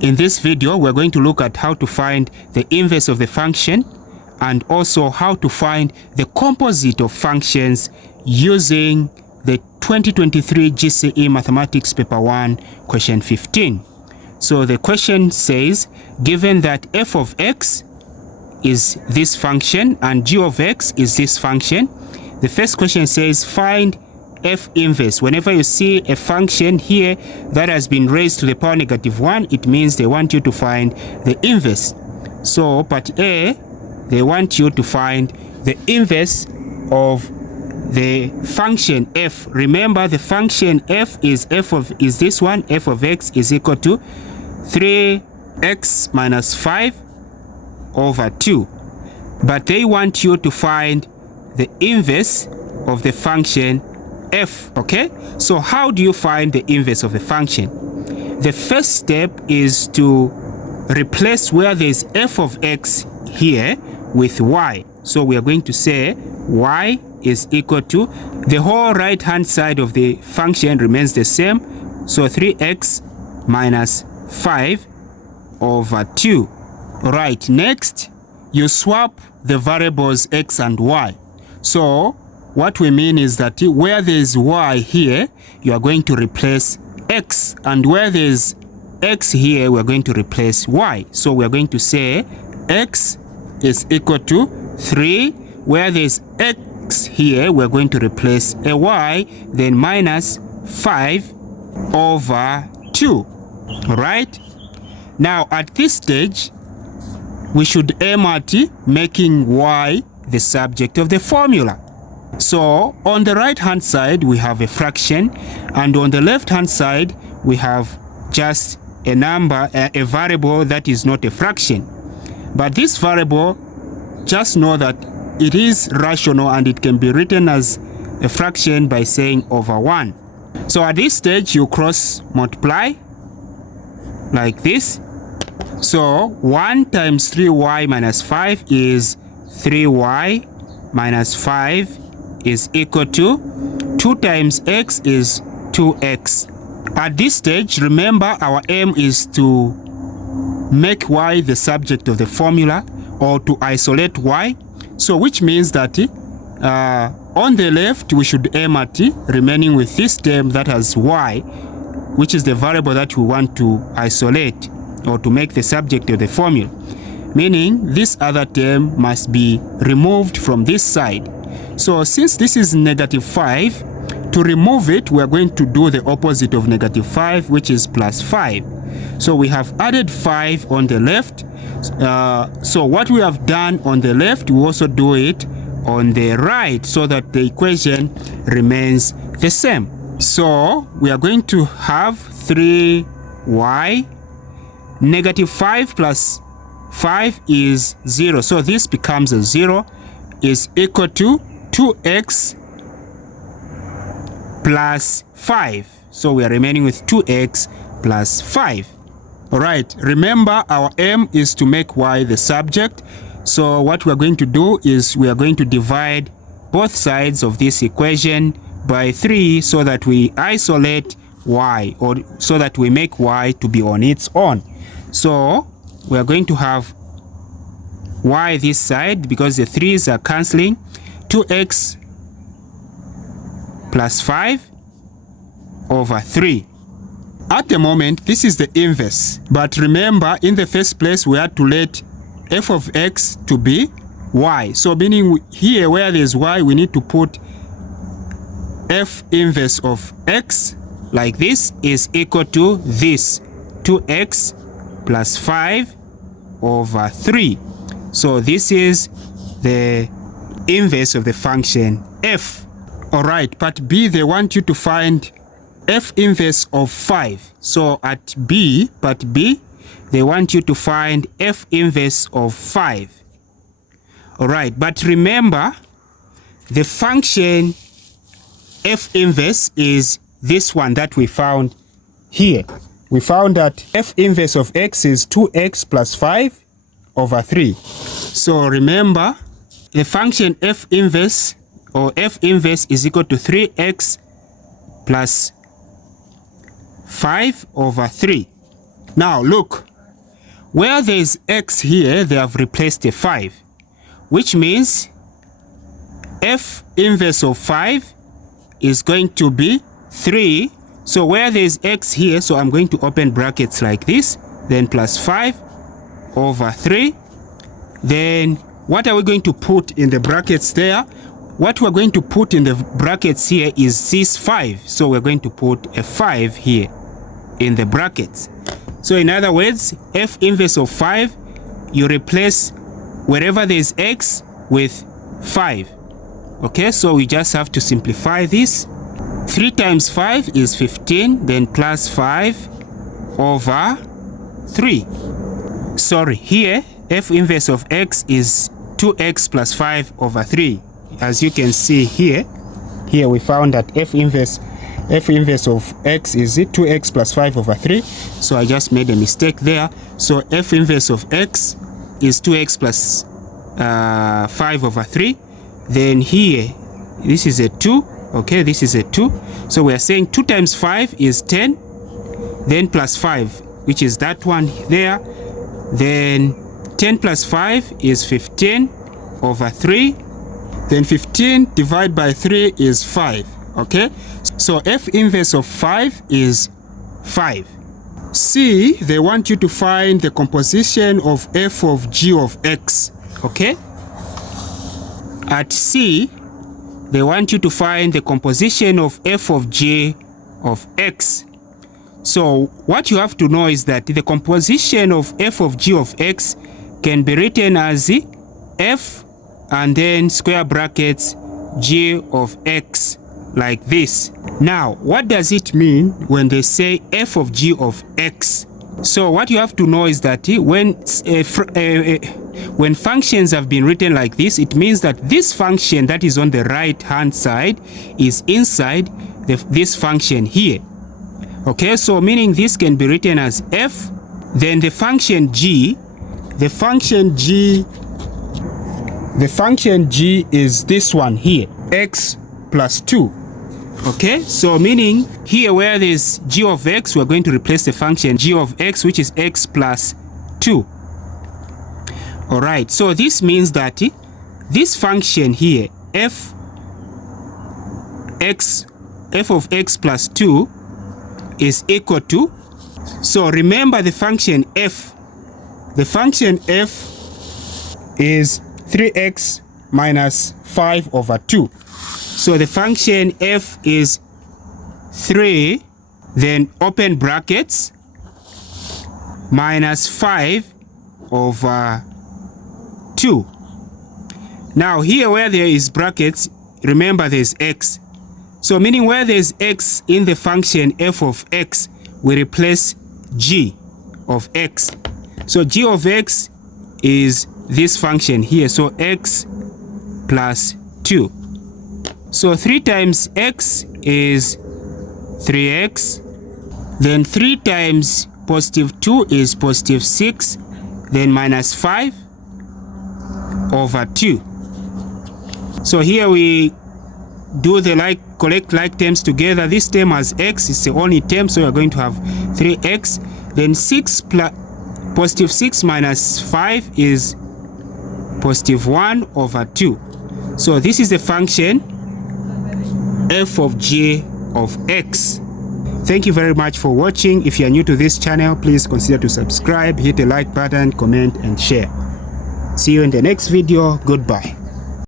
In this video, we're going to look at how to find the inverse of the function and also how to find the composite of functions using the 2023 GCE Mathematics Paper 1, question 15. So the question says, given that f of x is this function and g of x is this function, the first question says find f inverse. Whenever you see a function here that has been raised to the power -1, it means they want you to find the inverse. So part A, they want you to find the inverse of the function f. Remember, the function f is this one, f of x is equal to 3x minus 5 over 2. But they want you to find the inverse of the function f, okay? So how do you find the inverse of the function? The first step is to replace where there's f of x here with y. So we are going to say y is equal to, the whole right hand side of the function remains the same, so 3x minus 5 over 2. Right, next you swap the variables x and y. So what we mean is that where there is y here, you are going to replace x, and where there is x here, we are going to replace y. So we are going to say x is equal to 3. Where there is x here, we are going to replace a y, then minus 5 over 2. Right? Now at this stage, we should aim at making y the subject of the formula. So on the right hand side we have a fraction, and on the left hand side we have just a number, a variable that is not a fraction. But this variable, just know that it is rational and it can be written as a fraction by saying over 1. So at this stage you cross multiply like this. So 1 times 3y minus 5 is 3y minus 5 is equal to 2 times x is 2x. At this stage, remember, our aim is to make y the subject of the formula, or to isolate y. So which means that on the left we should aim at remaining with this term that has y, which is the variable that we want to isolate or to make the subject of the formula, meaning this other term must be removed from this side. So since this is -5, to remove it, we are going to do the opposite of -5, which is +5. So we have added 5 on the left. So what we have done on the left, we also do it on the right, so that the equation remains the same. So we are going to have 3y, -5 plus 5 is 0. So this becomes a 0, is equal to 2x plus 5. So we are remaining with 2x plus 5. All right, remember our aim is to make y the subject. So what we are going to do is we are going to divide both sides of this equation by 3 so that we isolate y, or so that we make y to be on its own. So we are going to have y this side, because the 3's are cancelling, 2x plus 5 over 3. At the moment, this is the inverse. But remember, in the first place, we had to let f of x to be y. So meaning here where there's y, we need to put f inverse of x, like this, is equal to this, 2x plus 5 over 3. So this is the inverse of the function f. All right, part B, they want you to find f inverse of 5. So at B, part B, they want you to find f inverse of 5. All right, but remember, the function f inverse is this one that we found here. We found that f inverse of x is 2x plus 5 over 3. So remember, the function f inverse, or f inverse, is equal to 3x plus 5 over 3. Now look, where there is x here, they have replaced a 5, which means f inverse of 5 is going to be 3. So where there is x here, so I'm going to open brackets like this, then plus 5 over 3. Then what are we going to put in the brackets there? What we're going to put in the brackets here is this 5. So we're going to put a 5 here in the brackets. So in other words, f inverse of 5, you replace wherever there's x with 5. Okay, so we just have to simplify this. 3 times 5 is 15, then plus 5 over 3. Sorry, here f inverse of x is 2x plus 5 over 3. As you can see here we found that f inverse of x is 2x plus 5 over 3. So I just made a mistake there. So f inverse of x is 2x plus 5 over 3. Then here, this is a 2. Okay, this is a 2. So we are saying 2 times 5 is 10. Then plus 5, which is that one there. Then 10 plus 5 is 15 over 3. Then 15 divided by 3 is 5. Okay, so f inverse of 5 is 5. C, they want you to find the composition of f of g of x. Okay, at C, they want you to find the composition of f of g of x. So what you have to know is that the composition of f of g of x can be written as f and then square brackets g of x, like this. Now, what does it mean when they say f of g of x? So what you have to know is that when functions have been written like this, it means that this function that is on the right hand side is inside this function here. Okay, so meaning this can be written as f, then the function g is this one here, x plus 2. Okay, so meaning here where there's g of x, we're going to replace the function g of x, which is x plus 2. All right, so this means that this function here, f of x plus 2 is equal to, so remember the function f. The function f is 3x minus 5 over 2. So the function f is 3, then open brackets, minus 5 over 2. Now here where there is brackets, remember there's x. So meaning where there's x in the function f of x, we replace g of x. So g of x is this function here, so x plus 2. So 3 times x is 3x. Then 3 times positive 2 is positive 6. Then minus 5 over 2. So here we do the collect like terms together. This term has x, is the only term, so we're going to have 3x. Then 6 plus positive 6 minus 5 is positive 1 over 2. So this is the function f of g of x. Thank you very much for watching. If you are new to this channel, please consider to subscribe, hit the like button, comment and share. See you in the next video. Goodbye.